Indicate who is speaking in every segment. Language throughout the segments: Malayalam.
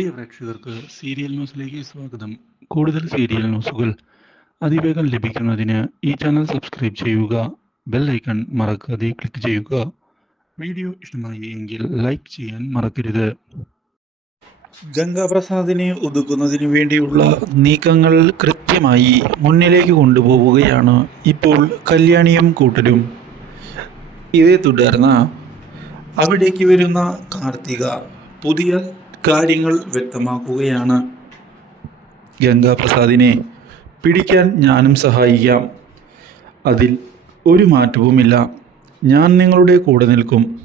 Speaker 1: പ്രിയ പ്രേക്ഷകർക്ക് സീരിയൽ ന്യൂസിലേക്ക് സ്വാഗതം. കൂടുതൽ സീരിയൽ ന്യൂസുകൾ അതിവേഗം ലഭിക്കുന്നതിന് ഈ ചാനൽ സബ്സ്ക്രൈബ് ചെയ്യുക ബെൽ ഐക്കൺ മറക്കാതെ ക്ലിക്ക് ചെയ്യുക. വീഡിയോ ഇഷ്ടമായി എങ്കിൽ ലൈക്ക് ചെയ്യാൻ മറക്കരുത്.
Speaker 2: ഗംഗാപ്രസാദിനെ ഒതുക്കുന്നതിന് വേണ്ടിയുള്ള നീക്കങ്ങൾ കൃത്യമായി മുന്നിലേക്ക് കൊണ്ടുപോവുകയാണ് ഇപ്പോൾ കല്യാണിയും കൂട്ടരും. ഇതേ തുടർന്ന് അവിടേക്ക് വരുന്ന കാർത്തിക പുതിയ കാര്യങ്ങൾ വ്യക്തമാക്കുകയാണ്. ഗംഗാപ്രസാദിനെ പിടിക്കാൻ ഞാനും സഹായിക്കാം. അതിൽ ഒരു മാറ്റവുമില്ല. ഞാൻ നിങ്ങളുടെ കൂടെ നിൽക്കും.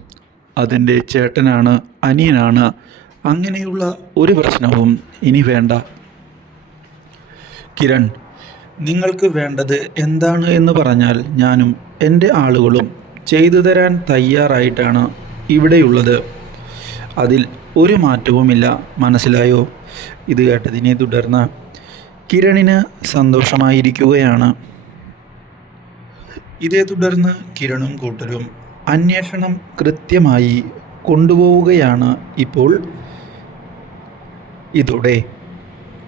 Speaker 2: അതെന്റെ ചേട്ടനാണ് അനിയനാണ്. അങ്ങനെയുള്ള ഒരു പ്രശ്നവും ഇനി വേണ്ട. കിരൺ നിങ്ങൾക്ക് വേണ്ടത് എന്താണ് എന്ന് പറഞ്ഞാൽ ഞാനും എന്റെ ആളുകളും ചെയ്തു തരാൻ തയ്യാറായിട്ടാണ് ഇവിടെയുള്ളത്. അതിൽ ഒരു മാറ്റവുമില്ല മനസ്സിലായോ? ഇത് കേട്ടതിനെ തുടർന്ന് കിരണിന് സന്തോഷമായിരിക്കുകയാണ്. ഇതേ തുടർന്ന് കിരണും കൂട്ടരും അന്വേഷണം കൃത്യമായി കൊണ്ടുപോവുകയാണ് ഇപ്പോൾ. ഇതോടെ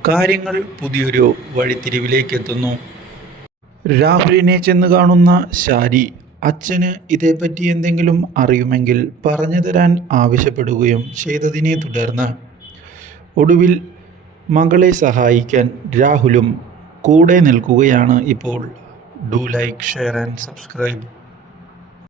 Speaker 2: കാര്യങ്ങൾ പുതിയൊരു വഴിത്തിരിവിലേക്കെത്തുന്നു. രാഹുലിനെ ചെന്ന് കാണുന്ന ശാരി അച്ഛന് ഇതേപ്പറ്റി എന്തെങ്കിലും അറിയുമെങ്കിൽ പറഞ്ഞു തരാൻ ആവശ്യപ്പെടുകയും ചെയ്തതിനെ തുടർന്ന് ഒടുവിൽ മകളെ സഹായിക്കാൻ രാഹുലും കൂടെ നിൽക്കുകയാണ് ഇപ്പോൾ. Do like share and subscribe.